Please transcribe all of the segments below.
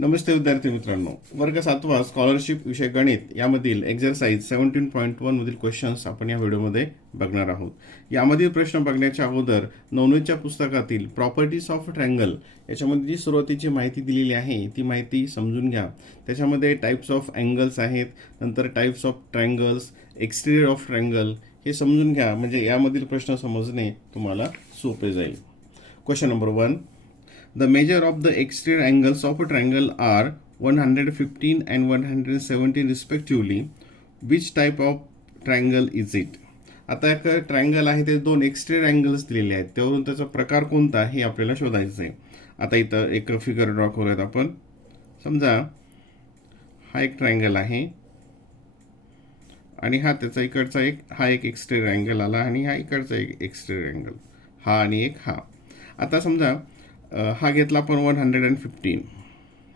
नमस्ते विद्यार्थी मित्रांनो, वर्ग 7वा स्कॉलरशिप विषय गणित यामधील एक्झरसाइज 17.1 मधील क्वेश्चन्स आपण या व्हिडिओमध्ये बघणार आहोत. यामधील प्रश्न बघण्याच्या अगोदर नवनीतच्या पुस्तकातील प्रॉपर्टीज ऑफ ट्रायंगल याच्यामध्ये जी सुरुवातीची माहिती दिलेली आहे ती माहिती समजून घ्या. त्याच्यामध्ये टाइप्स ऑफ अँगल्स आहेत, नंतर types of triangles, exterior of triangle हे समजून घ्या, म्हणजे यामधील प्रश्न समजणे तुम्हाला सोपे जाईल. Question number 1. The measure of the exterior angles of a triangle are 115 and 117 respectively. Which type of triangle is it? आता एक ट्रायंगल आहे, ते दोन एक्सटेरियर अँगल्स दिलेले आहेत, त्यावरून त्याचा प्रकार कोणता हे आपल्याला शोधायचं आहे. आता इथं एक फिगर ड्रॉ करूयात आपण. समजा हा एक ट्रायंगल आहे आणि हा त्याचा इकडचा हा एक एक्सटेरियर अँगल आला आणि हा इकडचा एक एक्सटेरियर अँगल, हा आणि एक हा. आता समजा हा घेतला आपण 115,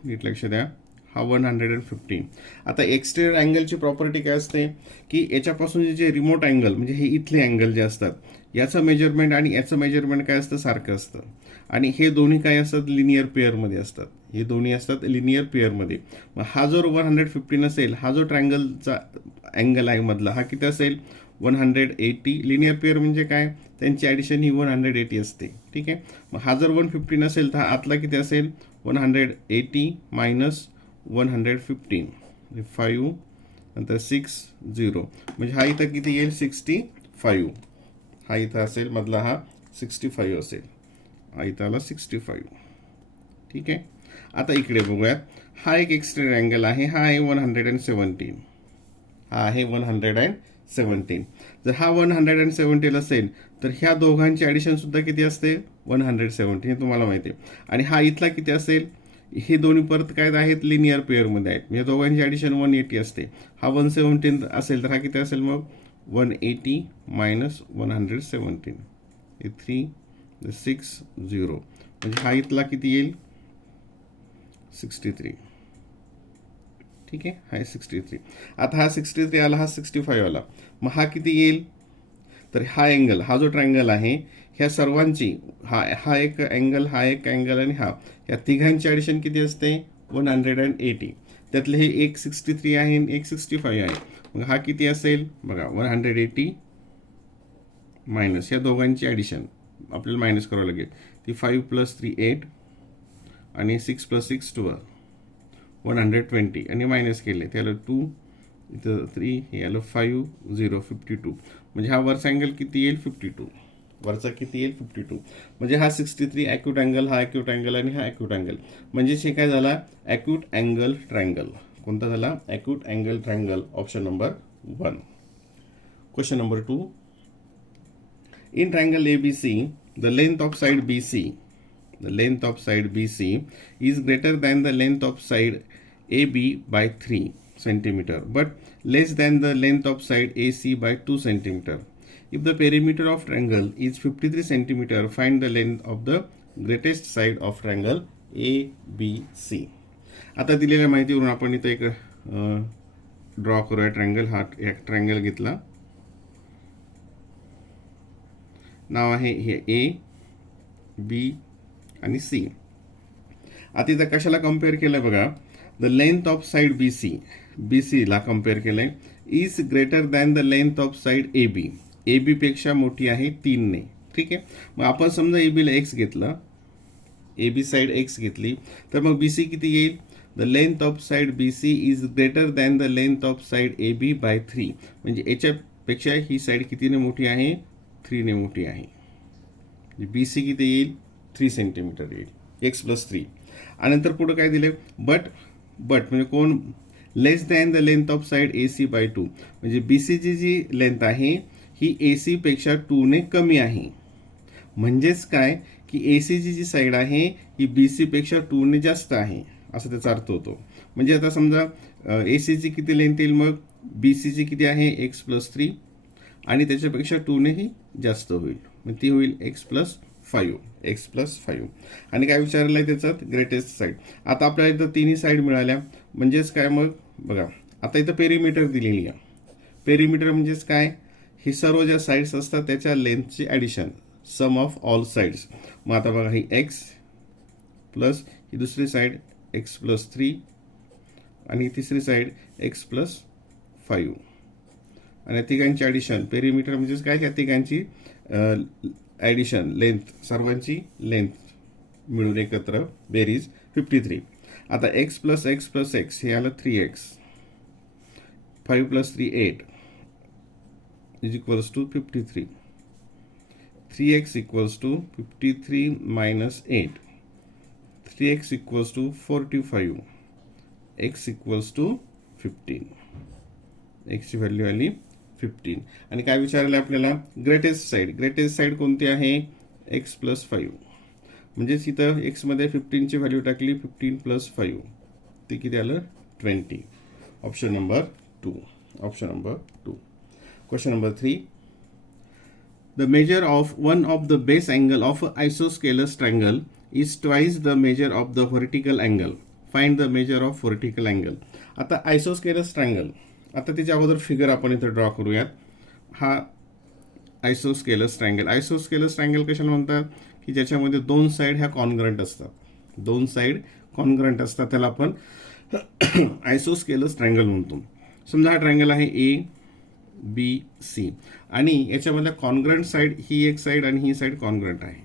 नीट लक्ष द्या, हा 115. आता एक्सटेरियर अँगलची प्रॉपर्टी काय असते की याच्यापासून जे रिमोट अँगल म्हणजे हे इथले अँगल जे असतात याचं मेजरमेंट आणि याचं मेजरमेंट काय असतं, सारखं असतं. आणि हे दोन्ही काय असतात, लिनियर पेअरमध्ये असतात. हे दोन्ही असतात लिनियर पेअरमध्ये. मग हा जो 115 असेल, हा जो ट्रायंगलचा अँगल आहे मधला, हा किती असेल, 180. लिनियर पेअर म्हणजे काय, त्यांची ॲडिशन ही 180 असते. ठीक आहे. मग हा जर 115 असेल तर हा आतला किती असेल, 180 मायनस 115, 5 नंतर 6 0, म्हणजे हा इथं किती येईल, 65. हा इथं असेल मधला, हा 65 असेल, हा इथं आला 65. ठीक आहे. आता इकडे बघूयात, हा एक एक्सटेरियर अँगल आहे, हा आहे 117, हा आहे 117. जर हा 117 असेल तर ह्या दोघांची ॲडिशन सुद्धा किती असते, 117, हे तुम्हाला माहिती आहे. आणि हा इथला किती असेल, हे दोन्ही परत काय आहेत, लिनियर पेअरमध्ये आहेत, या दोघांची ॲडिशन 180 असते. हा 117 असेल तर हा किती असेल, मग 180 मायनस 117, 3 6 0, म्हणजे हा इथला किती येईल, 63. ठीक आहे, हा 63. आता हा 63 आला, हा 65 आला, मग हा किती येईल, तर हा अँगल, हा जो ट्रायंगल आहे ह्या सर्वांची, हा एक अँगल, हा एक अँगल आणि हा, या तिघांची ॲडिशन किती असते, 180. त्यातले हे एक 63 आहे आणि एक 65 आहे. मग हा किती असेल बघा, 180 मायनस या दोघांची ॲडिशन आपल्याला मायनस करावं लागेल. ती 5 + 3 8 आणि 6 + 6 12, 120 आणि मायनस केले त्याला 2, इथं 3, हे आलं 5 0 52, म्हणजे हा वरचा अँगल किती येईल, 52. वरचा किती येईल, 52. म्हणजे हा 63 ॲक्यूट अँगल, हा ॲक्यूट अँगल आणि हा ॲक्यूट अँगल, म्हणजे हे काय झाला, ॲक्यूट अँगल ट्रायंगल. कोणता झाला, acute angle triangle, option number 1. Question number 2. In triangle ABC, the length of side BC, the length of side BC is greater than the length of side AB by 3 centimeter, but less than the length of side AC by 2 centimeter. If the perimeter of triangle is 53 centimeter, find the length of the greatest side of triangle ABC. आता दिलेल्या माहितीवरून आपण इथे एक draw करूया triangle. हा एक triangle घेतला, नाव आहे हे A B आणि C. आता इथं कशाला कम्पेअर केलं बघा, the length of side BC ला कम्पेअर केलंय, is greater than the length of side AB पेक्षा मोठी आहे 3 ने. ठीक आहे. मग आपण समजा AB ला x घेतलं, AB साइड x घेतली, तर मग BC किती येईल, the length of side BC is greater than the length of side AB by 3, म्हणजे याच्यापेक्षा ही साइड कितीने मोठी आहे, 3 ने मोठी आहे. BC किती येईल, 3 सेंटीमीटर येईल, x + 3. आणि नंतर पुढे काय दिले, बट म्हणजे कोण, less than the length of side AC by 2, म्हणजे BCची जी लेंथ आहे ही AC पेक्षा 2 ने कमी आहे. म्हणजेच काय की ACची जी साइड आहे ही BC पेक्षा 2 ने जास्त आहे, असं त्याचा अर्थ होतो. म्हणजे आता समजा ACची किती लेंथ येईल, मग BCची किती आहे, x + 3, आणि त्याच्यापेक्षा 2 नेही जास्त होईल, मग ती होईल x + 5. आणि काय विचारलं आहे त्याच्यात, ग्रेटेस्ट साईड. आता आपल्याला इथं तिन्ही साईड मिळाल्या, म्हणजेच काय, मग बघा आता इथं पेरिमीटर दिलेली आहे. पेरिमीटर म्हणजेच काय, ही सर्व ज्या साईड्स असतात त्याच्या लेंथची addition, sum of all sides. मग आता बघा ही x प्लस ही दुसरी साईड एक्स प्लस 3 आणि तिसरी साईड एक्स प्लस 5 आणि या तिघांची ॲडिशन पेरिमीटर म्हणजेच काय, या तिघांची ॲडिशन लेंथ, सर्वांची लेंथ मिळून एकत्र बेरीज 53. आता x plus x plus x हे आलं 3x, 5 plus 3 8 is equals to 53. 3x equals to 53 minus 8, 3x equals to 45, x equals to 15. एक्सची व्हॅल्यू आली 15. आणि काय विचारलं आपल्याला, ग्रेटेस्ट साईड कोणती आहे, एक्स प्लस 5. म्हणजेच इथं एक्समध्ये 15ची व्हॅल्यू टाकली, 15 प्लस 5 ते किती आलं 20. Option number 2. Question number 3. The measure of one of the base angle of an isosceles triangle is twice the measure of the vertical angle. Find the measure of vertical angle. आता आयसोस्केलस triangle, आता त्याच्या अगोदर figure आपण इथे draw करूयात. हा आयसोस्केलस triangle कशाला म्हणतात, की ज्याच्यामध्ये दोन साईड ह्या कॉन्ग्रंट असतात, त्याला आपण आयसोस्केलस ट्रायंगल म्हणतो. समजा हा ट्रायंगल आहे ABC आणि याच्यामध्ये कॉन्ग्रंट साईड ही एक साईड आणि ही साईड कॉन्ग्रंट आहे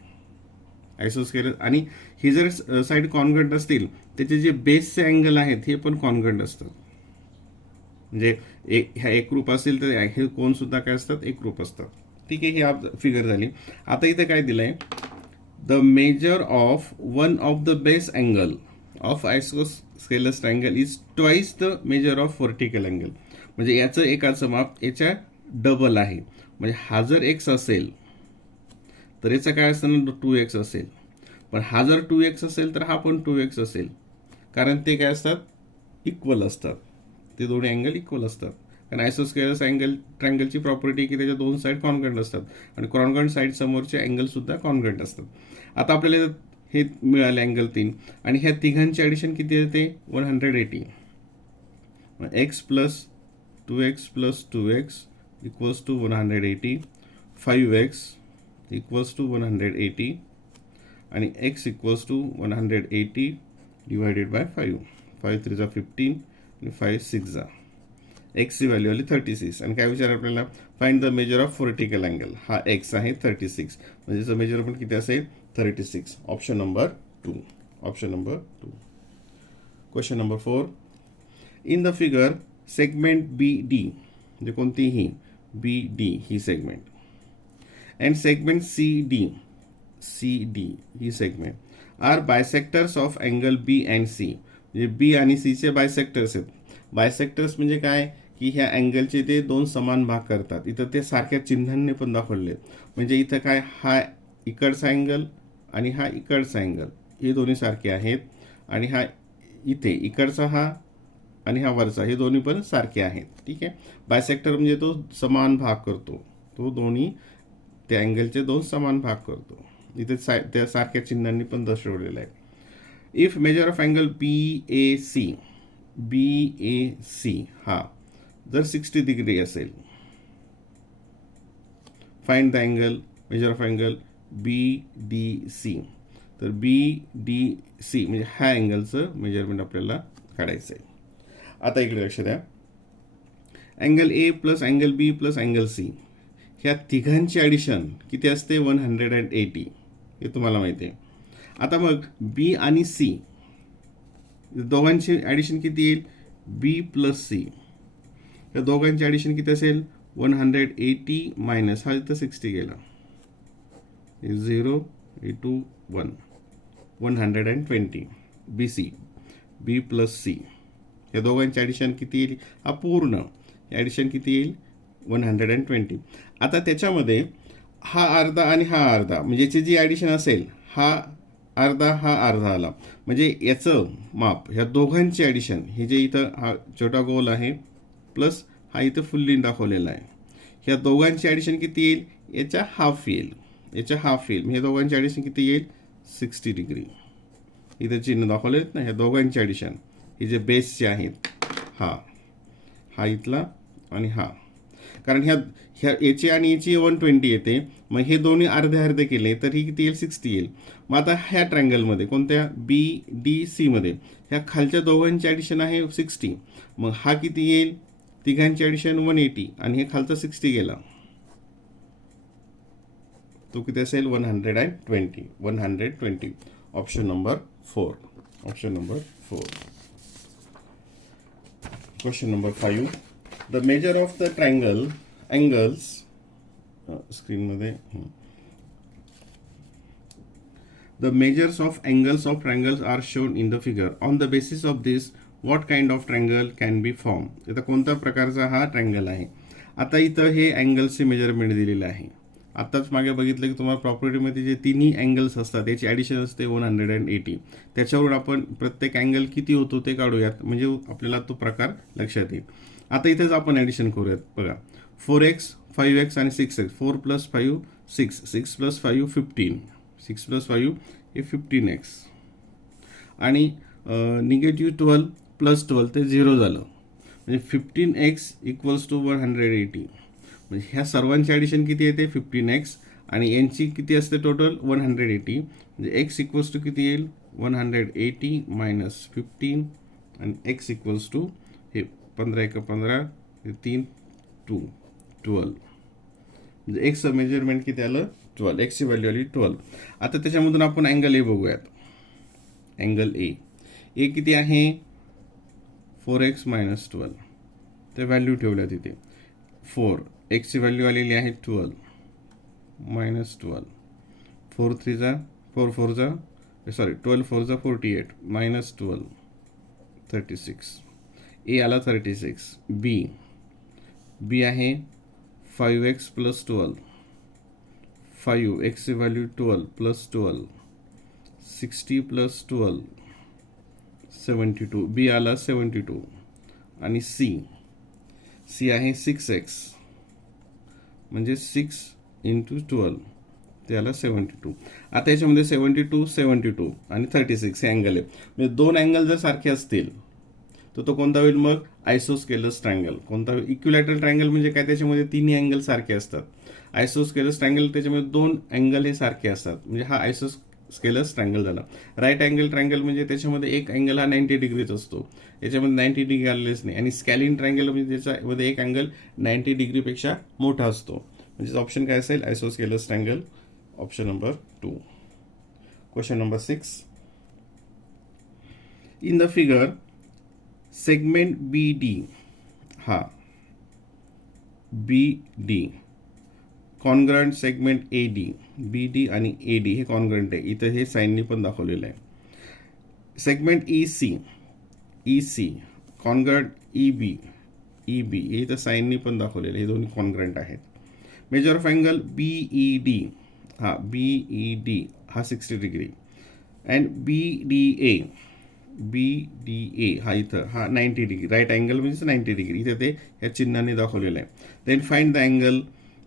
आयसोस्केलस. आणि ही जर साईड कॉन्ग्रंट असतील त्याचे जे बेसचे अँगल आहेत हे पण कॉन्ग्रंट असतात. म्हणजे ह्या एकरूप असतील तर हे कोण सुद्धा काय असतात, एकरूप असतात. ठीक आहे, ही फिगर झाली. आता इथे काय दिलंय, the measure of one of the base angle of isosceles triangle is twice the measure of vertical angle. म्हणजे याचं एकाचं माप याच्या डबल आहे. म्हणजे हा जर x असेल तर याचा काय असताना 2x असेल, पण हा जर 2x असेल तर हा पण 2x असेल, कारण ते काय असतात, इक्वल असतात. ते दोन्ही अँगल इक्वल असतात. कारण आयसोस्केलस ट्रायंगलची प्रॉपर्टी की त्याच्या दोन साईड कॉन्ग्रंट असतात आणि कॉन्ग्रंट साईड समोरचे अँगल सुद्धा कॉन्ग्रंट असतात. आता आपल्याला हे मिळाले अँगल 3 आणि ह्या तिघांची ॲडिशन किती येते 180. X plus 2x plus 2x equals to 180, 5x equals to 180 आणि x equals to 180 divided by 5. 5 3 15 आणि 5 6 एक्सची व्हॅल्यू आली 36. आणि काय विचार आपल्याला, find the measure of vertical angle. हा एक्स आहे 36, म्हणजे त्याचं मेजर पण किती असेल 36. Option number 2. Question number 4. In the figure segment BD, म्हणजे कोणतीही BD ही सेगमेंट, अँड सेगमेंट CD ही segment are bisectors of angle B and C. म्हणजे B आणि C चे बायसेक्टर्स आहेत. बायसेक्टर्स म्हणजे काय, की ह्या अँगलचे ते दोन समान भाग करतात. इथं ते सारख्या चिन्हांनी पण दाखवले. म्हणजे इथं काय, हा इकडचा अँगल आणि हा इकडचा अँगल हे दोन्ही सारखे आहेत, आणि हा इथे इकडचा हा आणि हा वरचा हे दोन्ही पण सारखे आहेत. ठीक आहे, बायसेक्टर म्हणजे तो समान भाग करतो, तो दोन्ही त्या अँगलचे दोन समान भाग करतो. इथे त्या सारख्या चिन्हांनी पण दर्शवलेलं आहे. If major of angle BAC हा जर 60 डिग्री असेल, find the angle measure of angle BDC. तर BDC म्हणजे ह्या अँगलचं मेजरमेंट आपल्याला काढायचं आहे. आता इकडे लक्ष द्या, angle A plus angle B plus angle C ह्या तिघांची ॲडिशन किती असते 180, हे तुम्हाला माहिती आहे. आता मग B आणि C दोघांची ॲडिशन किती येईल, B प्लस C, या दोघांची ॲडिशन किती असेल 180 मायनस हा इथं 60 गेला, 0 2 1 120 BC B प्लस C. या दोघांची ॲडिशन किती येईल, हा पूर्ण ॲडिशन किती येईल 120. आता त्याच्यामध्ये हा अर्धा आणि हा अर्धा, म्हणजे याची जी ॲडिशन असेल हा अर्धा हा अर्धा आला, म्हणजे याचं माप ह्या दोघांची ॲडिशन, हे जे इथं हा छोटा गोल आहे प्लस हा इथं फुल्ली दाखवलेला आहे, ह्या दोघांची ॲडिशन किती येईल, याच्या हाफ येईल. हे दोघांची ॲडिशन किती येईल 60 डिग्री. इथं चिन्ह दाखवले आहेत ना, ह्या दोघांची ॲडिशन हे जे बेसचे आहेत, हा इथला आणि हा, कारण ह्या ह्या याची आणि याची 120 येते, मग हे दोन्ही अर्धे अर्धे केले तर ही किती येईल 60 येईल. मग आता ह्या ट्रँगलमध्ये कोणत्या BDC मध्ये ह्या खालच्या दोघांची ॲडिशन आहे 60, मग हा किती येईल तिघांची ॲडिशन 180 आणि हे खालचा 60 गेला, तो किती असेल 120. Option number 4. Option number 4. Question number 5. The measure of the triangle angles स्क्रीनमध्ये the measures of angles of triangles are shown in the figure. On the basis of this what kind of triangle can be form. आता कोणत्या प्रकारचा हा triangle आहे. आता इथं हे अँगल्सचे measurement दिलेलं आहे. आत्ताच मागे बघितलं की तुम्हाला प्रॉपर्टीमध्ये जे तिन्ही अँगल्स असतात त्याची ॲडिशन असते 180. त्याच्यावरून आपण प्रत्येक अँगल किती होतो ते काढूयात, म्हणजे आपल्याला तो प्रकार लक्षात येईल. आता इथेच आपण ॲडिशन करूयात. बघा 4x 5x आणि 6x. 4 + 5 6, 6 + 5 15, 6 + 5 हे 15x आणि -12 + 12 ते 0 झालं, म्हणजे 15x = 180. म्हणजे ह्या सर्वांची ॲडिशन किती येते 15x आणि यांची किती असते टोटल 180. म्हणजे x = किती येईल 180 - 15 आणि x = हे 15 × 15 3 2 12. म्हणजे एक्सचं मेजरमेंट किती आलं 12. एक्सची व्हॅल्यू आली 12. आता त्याच्यामधून आपण अँगल ए बघूयात. अँगल ए किती आहे 4x - 12. त्या व्हॅल्यू ठेवल्या तिथे. 4 एक्सची व्हॅल्यू आलेली आहे 12 - 12. 4 4 12 4 48 -12 36. ए आला 36. बी आहे 5x + 12. 5 एक्सची व्हॅल्यू 12 + 12 60 + 12 72. बी आला 72. आणि सी आहे 6x म्हणजे 6 × 12 ते आला 72. आता याच्यामध्ये 72 आणि 36 हे अँगल आहे. म्हणजे दोन अँगल जर सारखे असतील तर तो कोणता होईल मग आयसोस्केलस ट्रायंगल. कोणता इक्विलॅटरल ट्रायंगल म्हणजे काय, त्याच्यामध्ये तिन्ही अँगल सारखे असतात. आयसोस्केलस ट्रायंगल त्याच्यामध्ये दोन अँगल हे सारखे असतात, म्हणजे हा आयसोस्केलस ट्रायंगल झाला. राईट अँगल ट्रायंगल म्हणजे त्याच्यामध्ये एक अँगल हा 90 डिग्रीच असतो, याच्यामध्ये 90 डिग्री आलेलेच नाही. आणि स्कॅलिन ट्रायंगल म्हणजे त्याच्यामध्ये एक अँगल 90 डिग्रीपेक्षा मोठा असतो. म्हणजे ऑप्शन काय असेल isosceles triangle. Option number 2. Question number 6. In the figure segment BD congruent segment AD. BD आणि AD हे कॉन्ग्रंट आहे. इथं हे साईननी पण दाखवलेलं आहे. सेगमेंट EC कॉन्ग्रंट EB हे इथं साईननी पण दाखवलेलं आहे. हे दोन्ही कॉन्ग्रंट आहेत. मेजर ऑफ अँगल BED हा 60 डिग्री अँड BDA हा इथं हा 90 डिग्री. राईट अँगल म्हणजे 90 डिग्री. इथे ते या चिन्हाने दाखवलेलं आहे. Then find the angle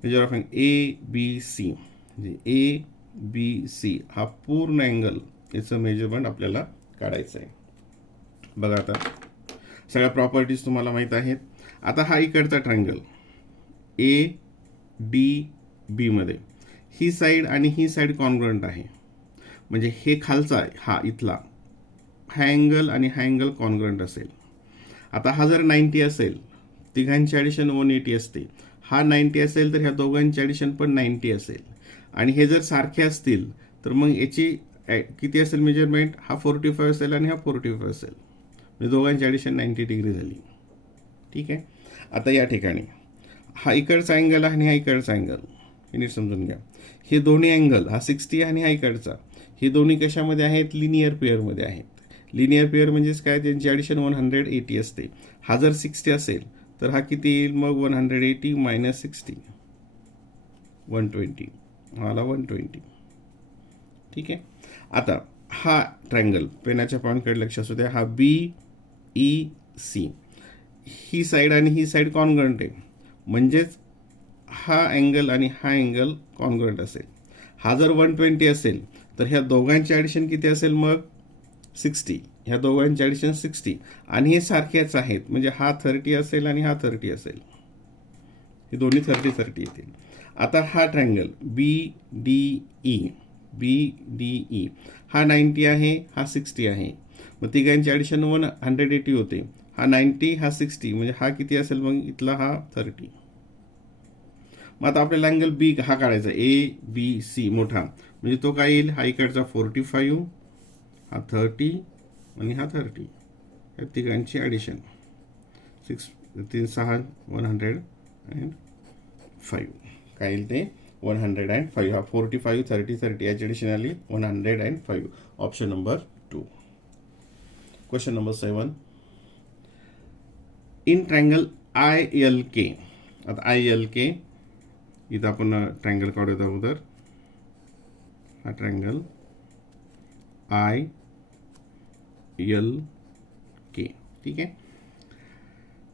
measure of angle ABC. म्हणजे ABC हा पूर्ण अँगल याचं मेजरमेंट आपल्याला काढायचं आहे. बघा आता सगळ्या प्रॉपर्टीज तुम्हाला माहीत आहेत. आता हा इकडचा ट्रायंगल ADB मध्ये ही साईड आणि ही साईड कॉन्ग्रंट आहे. म्हणजे हे खालचा आहे हा इथला हा अँगल आणि हा अँगल कॉन्ग्रंट असेल. आता हा जर 90 असेल तिघांची ॲडिशन 180 असते. हा 90 असेल तर ह्या दोघांची ॲडिशन पण 90 असेल. आणि हे जर सारखे असतील तर मग याची किती असेल मेजरमेंट हा 45 असेल आणि हा 45 असेल. म्हणजे दोघांची ॲडिशन 90 डिग्री झाली. ठीक आहे. आता या ठिकाणी हा इकडचा अँगल आणि हा इकडचा अँगल हे नीट समजून घ्या. हे दोन्ही अँगल हा 60 आणि हा इकडचा हे दोन्ही कशामध्ये आहेत लिनियर पेअरमध्ये आहेत. लिनियर पेअर म्हणजेच काय त्यांची ॲडिशन 180 असते. हा जर 60 असेल तर हा किती येईल मग 180 - 60 120. हा आला 120. ठीक आहे. आता हा ट्रायंगल पेनाच्या पॉईंटकडे लक्ष असू द्या. हा BEC ही साईड आणि ही साईड कॉन्ग्रंट आहे. म्हणजेच हा अँगल आणि हा अँगल कॉन्ग्रंट असेल. हा जर 120 असेल तर ह्या दोघांची ॲडिशन किती असेल मग 60. ह्या दोघांची ॲडिशन 60 आणि हे सारखेच आहेत. म्हणजे हा 30 असेल आणि हा 30 असेल. हे दोन्ही 30-30 येतील. आता हा ट्रायंगल BDE हा 90 आहे, हा 60 आहे. मग तिघांची ॲडिशन 180 होते. हा 90, हा 60, म्हणजे हा किती असेल मग इथला हा 30. मग आता आपल्याला अँगल बी हा काढायचा, ABC मोठा, म्हणजे तो काय येईल, हा इकडचा 45, हा 30 आणि हा 30. या तिघांची ॲडिशन 6 3 6 105 काय येईल ते 105. हा 45 30 30 याची ॲडिशन आली 105. Option number 2. Question number 7. In triangle ILK. आता ILK इथं आपण ट्रायंगल काढूयात अगोदर. हा ट्रायंगल ILK, ठीक आहे.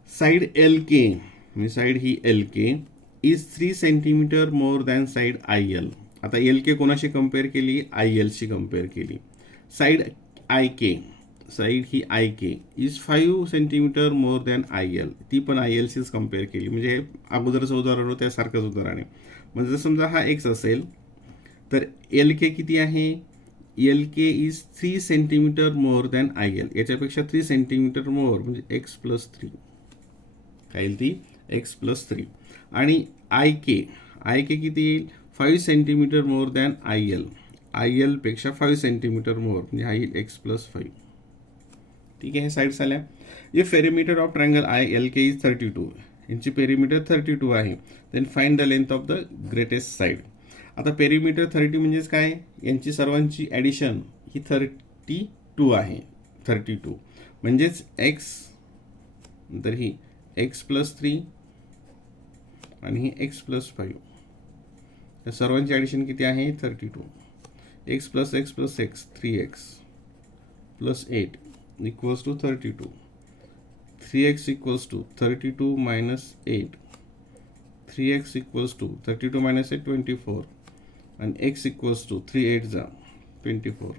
साइड LK म्हणजे side he LK is 3 centimetre more than side IL. आता LK कोणाशी कम्पेअर केली, IL शी कम्पेअर केली. Side IK, side he IK is 5 centimetre more than IL, ती पण IL शीच कम्पेअर केली. म्हणजे अगोदरचं उदाहरण होतं त्यासारखंच उदाहरण आहे. म्हणजे जर समजा हा X असेल तर LK किती आहे, LK is 3 centimetre more than IL, याच्यापेक्षा 3 सेंटीमीटर मोर म्हणजे X + 3 काय येईल ती X + 3. आणि IK किती येईल, 5 सेंटीमीटर मोर दॅन IL पेक्षा 5 सेंटीमीटर मोर म्हणजे हा येईल X + 5. ठीक आहे, हे साईड्स आल्या. If perimeter of triangle ILK is 32, यांची पेरिमीटर 32 आहे, then find the length of the greatest side. आता पेरिमीटर 30 म्हणजेच काय, यांची सर्वांची ॲडिशन ही 32 आहे. 32 म्हणजेच X, नंतर ही X + 3 आणि ही X + 5. या सर्वांची ॲडिशन किती आहे 32. X + X + X 3X + 8 equals to 32. 3X equals to 32 minus 8. 3X equals to 32 minus 8 24 आणि X equals to 3 8 जा 24.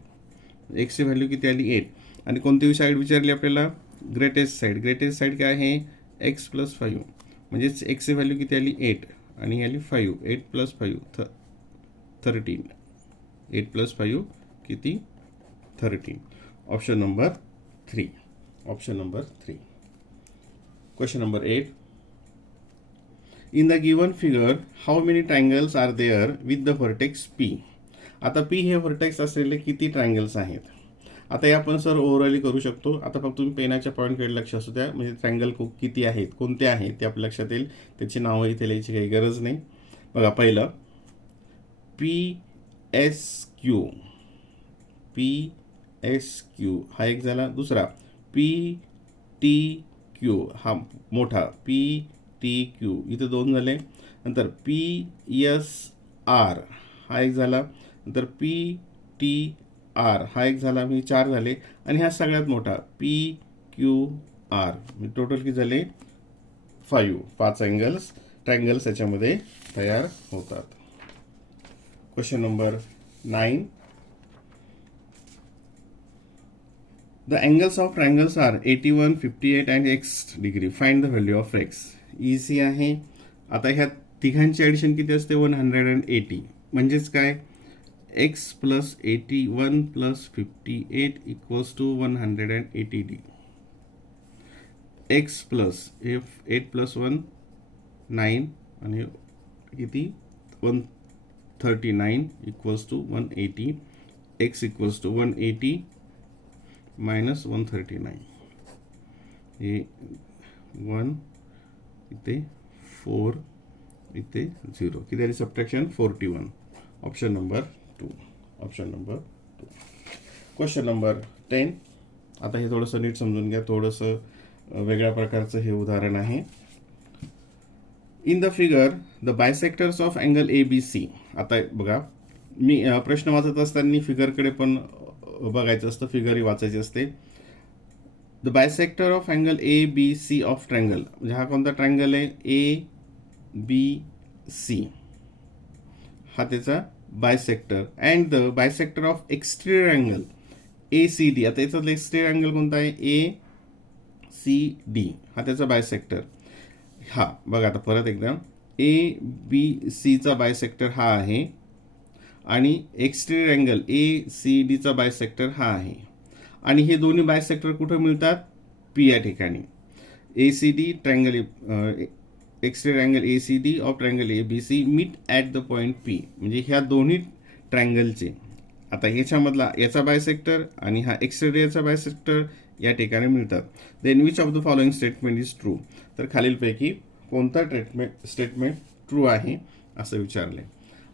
X ची व्हॅल्यू किती आली 8. आणि कोणती साईड विचारली आपल्याला, ग्रेटेस्ट साईड. ग्रेटेस्ट साईड काय आहे X + 5, म्हणजेच X ची व्हॅल्यू किती आली 8 आणि आली 5. 8 + 5 13. 8 + 5 किती 13. Option number 3. Option number 3. Question number 8. In the given figure how many triangles are there with the vertex P. आता P हे व्हर्टेक्स असलेले किती ट्रायंगल्स आहेत. आता हे आपण सर ओव्हरऑली करू शकतो. आता फक्त तुम्ही पेनाच्या पॉईंटकडे लक्ष असू द्या, म्हणजे ट्रायंगल किती आहेत, कोणते आहेत ते आपल्या लक्षात येईल. त्याची नावं इथे लिहायची काही गरज नाही. बघा, पहिलं PSQ हा एक झाला. दुसरा PTQ हा मोठा PTQ, इथे 2 झाले. नंतर PSR हा एक झाला. नंतर PTR हा एक झाला, म्हणजे 4 झाले. आणि हा सगळ्यात मोठा PQR, म्हणजे टोटल किती झाले 5 ट्रायंगल्स याच्यामध्ये तयार होतात. Question number 9. The angles of triangles are 81, 58 and X degree. Find the value of X. Easy आहे. आता ह्या तिघांची ॲडिशन किती असते 180, म्हणजेच काय X + 81 + 58 equals to 180. X + 8 + 1 9 आणि किती 139 equals to 180. X equals to 180 minus 139. हे 1 इथे 4 इथे 0, किती आली subtraction 41. Option number 2. Option number 2. Question number 10. आता हे थोडंसं नीट समजून घ्या, थोडंसं वेगळ्या प्रकारचं हे उदाहरण आहे. In the figure the bisectors of angle ABC. आता बघा, मी प्रश्न वाचत असताना फिगरकडे पण बघायचं असतं, फिगरही वाचायची असते. The bisector of angle ABC of triangle, म्हणजे हा कोणता ट्रायंगल आहे ABC, हा त्याचा bisector. And the bisector of exterior angle ACD. आता याचा एक्सटेरियर अँगल कोणता आहे ACD, हा त्याचा बायसेक्टर. हा बघा, आता परत एकदा ए बी सीचा बायसेक्टर हा आहे आणि एक्सटेरियर अँगल ए सी डीचा बायसेक्टर हा आहे आणि हे दोन्ही बायसेक्टर कुठं मिळतात? पी या ठिकाणी. A C D triangle exterior angle A C D of triangle A B C meet at the point P. म्हणजे ह्या दोन्ही ट्रँगलचे आता याच्यामधला याचा बायसेक्टर आणि हा एक्सटेरियरचा बायसेक्टर या ठिकाणी मिळतात. Then which of the following statement is true. तर खालीलपैकी कोणता स्टेटमेंट ट्रू आहे असं विचारले.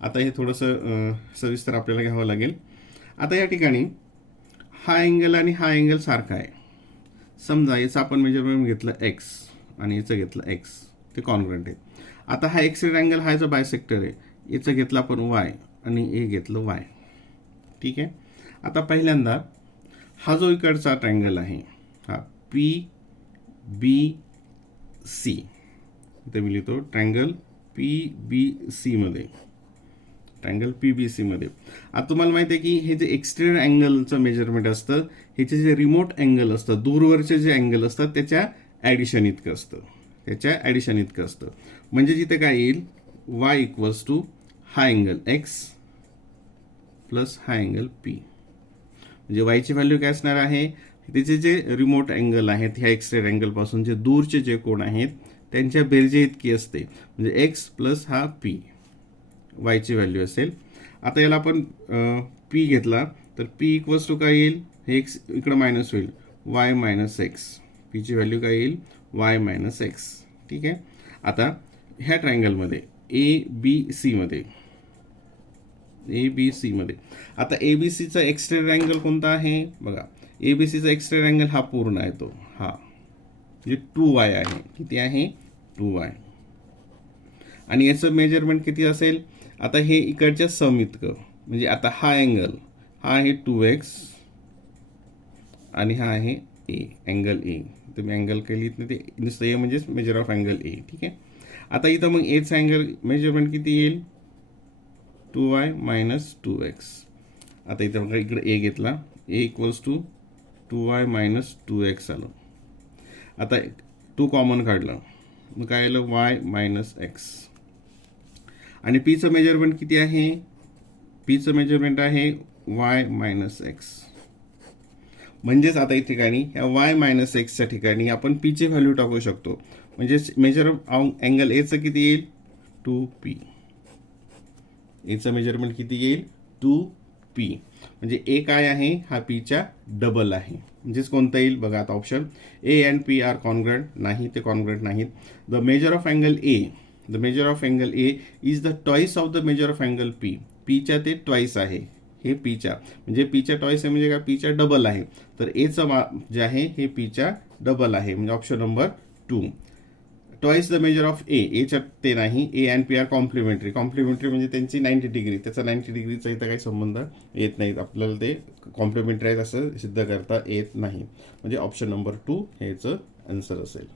आता हे थोडंसं सविस्तर आपल्याला घ्यावं लागेल. आता या ठिकाणी हा अँगल आणि हा अँगल सारखा आहे. समजा याचं आपण मेजरमेंट घेतलं एक्स आणि याचं घेतलं एक्स, ते कॉन्ग्रंट आहे. आता हा एक्सटेरियर अँगल हा याचा बायसेक्टर आहे. याचं घेतलं आपण वाय आणि हे घेतलं वाय. ठीक आहे. आता पहिल्यांदा हा जो इकडचा ट्रँगल आहे हा पी बी सी, इथे मी लिहितो ट्रँगल पी बी सी मध्ये, ट्रँगल पी बी सी मध्ये. आता तुम्हाला माहिती आहे की हे जे एक्सटेरियर अँगलचं मेजरमेंट असतं ह्याचे जे रिमोट अँगल असतं, दूरवरचे जे अँगल असतात त्याच्या ॲडिशन इतकं असतं, त्याच्या ॲडिशन इतकं असतं. म्हणजे जिथे काय येईल वाय इक्वल्स टू हा अँगल एक्स प्लस हा अँगल पी. म्हणजे वायची व्हॅल्यू काय असणार आहे? त्याचे जे रिमोट अँगल आहेत ह्या एक्सटेरियर अँगलपासून जे दूरचे जे कोण आहेत त्यांच्या बेरजे इतकी असते. म्हणजे एक्स प्लस हा पी वायची व्हॅल्यू असेल. आता याला आपण पी घेतला तर पी इक्वल्स टू काय येईल? हे एक्स इकडं मायनस होईल, वाय मायनस एक्स. पीची व्हॅल्यू काय येईल? Y minus x. ठीक आहे. आता ह्या ट्रायंगलमध्ये ए बी सीमध्ये आता ए बी सीचा एक्सटेरियर अँगल कोणता आहे? बघा, ए बी सीचा एक्सटेरियर अँगल हा पूर्ण आहे तो, हा म्हणजे 2y आहे. किती आहे? 2y. आणि याचं मेजरमेंट किती असेल? आता हे इकडच्या सम इतकं. म्हणजे आता हा अँगल हा आहे 2x आणि हा आहे ए, अँगल ए. तुम्ही अँगल केली तर ते नुसतं ए म्हणजेच मेजर ऑफ अँगल ए. ठीक आहे. आता इथं मग एचं अँगल मेजरमेंट किती येईल? 2y minus 2x. आता इथं बघा इकडे ए घेतला, ए equals to 2y minus 2x आलं. आता 2 कॉमन काढलं मग काय आलं? y minus x. आणि पीचं मेजरमेंट किती आहे? पीचं मेजरमेंट आहे y मायनस एक्स. म्हणजेच आता इथे ठिकाणी ह्या y मायनस एक्सच्या ठिकाणी आपण पीची व्हॅल्यू टाकू शकतो. म्हणजे मेजर अँगल एचं किती येईल? 2p. एचं मेजरमेंट किती येईल? 2p. म्हणजे ए काय आहे? हा पीच्या डबल आहे. म्हणजेच कोणता येईल? बघा आता option A and P are congruent. नाही, ते कॉन्ग्रंट नाहीत. The measure of angle A is the twice of the measure of angle P. पीच्या ते ट्वाईस आहे, हे पीच्या म्हणजे पीच्या ट्वाईस आहे म्हणजे काय? पीच्या डबल आहे. तर एचं जे आहे हे पीच्या डबल आहे. म्हणजे option number 2. Twice the measure of एच्या ते नाही. A and P are complementary म्हणजे त्यांची 90 डिग्री, त्याचा 90 डिग्रीचा इथं काही संबंध येत नाहीत. आपल्याला ते कॉम्प्लिमेंटरी आहेत असं सिद्ध करता येत नाही. म्हणजे ऑप्शन नंबर 2 हे याचं आन्सर असेल.